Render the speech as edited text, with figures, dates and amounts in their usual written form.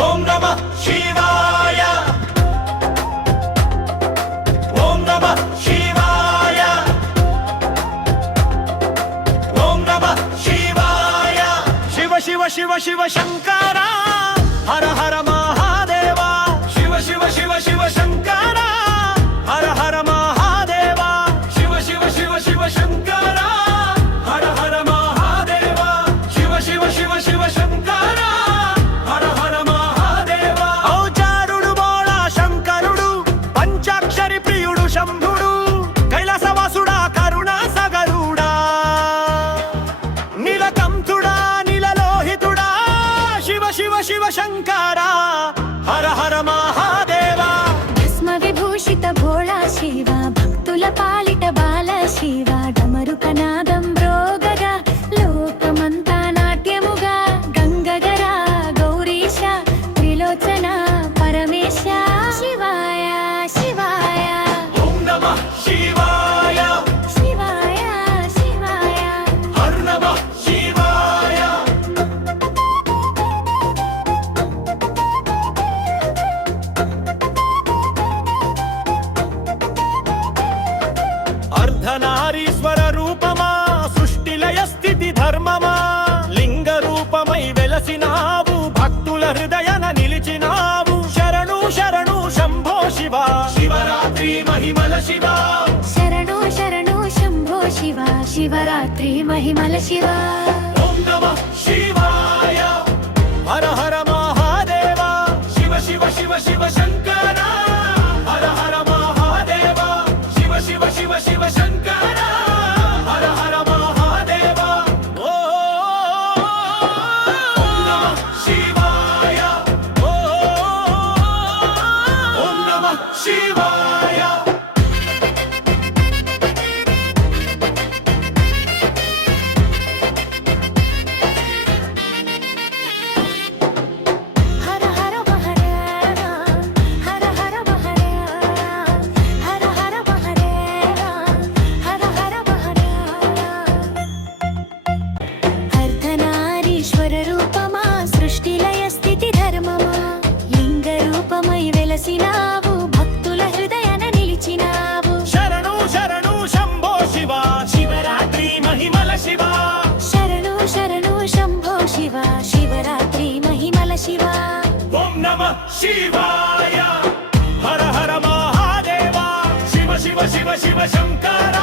ఓం నమః శివాయ ఓం నమః శివాయ ఓం నమః శివాయ శివ శివ శివ శివ శంకర హర హర మహాదేవ శివ శివ శివ శివ శంకర హర హర మహాదేవ శివ శివ శివ శివ శంకర హర హర మహాదేవ శివ శివ శివ శివ శంకర హర హర మహాదేవ ఔచారుడు బోళా శంకరుడు పంచాక్షరి ప్రియుడు శంభుడు కైలాసవాసుడా కరుణా సగరుడా నీలకంఠుడా నీలలోహితుడా శివ శివ శివ శంకర హర హర మహాదేవ భస్మ విభూషిత భోళా శివ భక్తుల పాలిట బాల శివ డమరుకనాదం మ్రోగగా లోకమంతా నాట్యముగా గంగగరా గౌరీశ త్రిలోచన పరమేశ శివాయ శివాయ ఓం నమః శివాయ శివాయ శివాయ హర నమః శివాయ అర్ధనారీశ్వర రూపమా సృష్టిలయ స్థితి ధర్మమా లింగ రూపమై వెలసినావు భక్తుల హృదయన నిలిచినావు శరణు శరణు శంభో శివ శివరాత్రి మహిమల శివ శరణు శరణు శంభో శివ శివరాత్రి మహిమల శివ ఓం నమః శివాయ హర హర మహాదేవ శివ శివ శివ శివ శంకర హర హర మహాదేవ శివ శివ శివ శివ శంకర హర హర మహాదేవ ఓం నమః శివాయ ఓం నమః శివాయ హర హర మహరే హర హర మహరే హర హర మహరే హర హర మహరే అర్ధనారీశ్వర రూపమా సృష్టిలయ స్థితి ధర్మమా లింగ రూపమై వెలసినావు భక్తుల హృదయన నిలిచినావు శరణు శరణు శంభో శివ శివరాత్రి మహిమల శివ శరణు శరణు శంభో శివ శివరాత్రి మహిమల శివ ఓం నమః శివాయ హర హర మహాదేవ శివ శివ శివ శివ శంకర